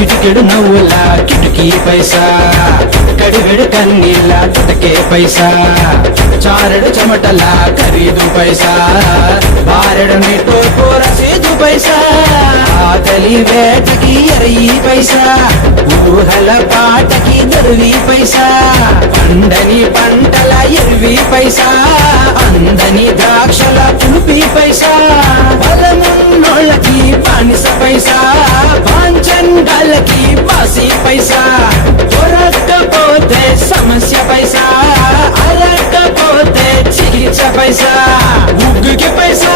చిటికెడు నవ్వుల కిటికీ పైసా, కడివెడు కన్నీళ్ళ తుటకే పైసా, చారెడు చెమటల ఖరీదు పైసా, బారెడు నీటోర్పు రసీదు పైసా, ఆకలి వేటకి ఎరయి పైసా, ఊహల పాటకి దరువి పైసా, పండని పంటల ఎరువి పైసా, అందని ద్రాక్షల పులుపి పైసా, బలమున్నోళ్ళకి బానిస పైసా, పాంచండాలకి పాసి పైసా, దొరక్కపోతే సమస్య పైసా, అరక్కపోతే చికిత్స పైసా, ముగ్గుకి పైసా